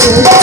Música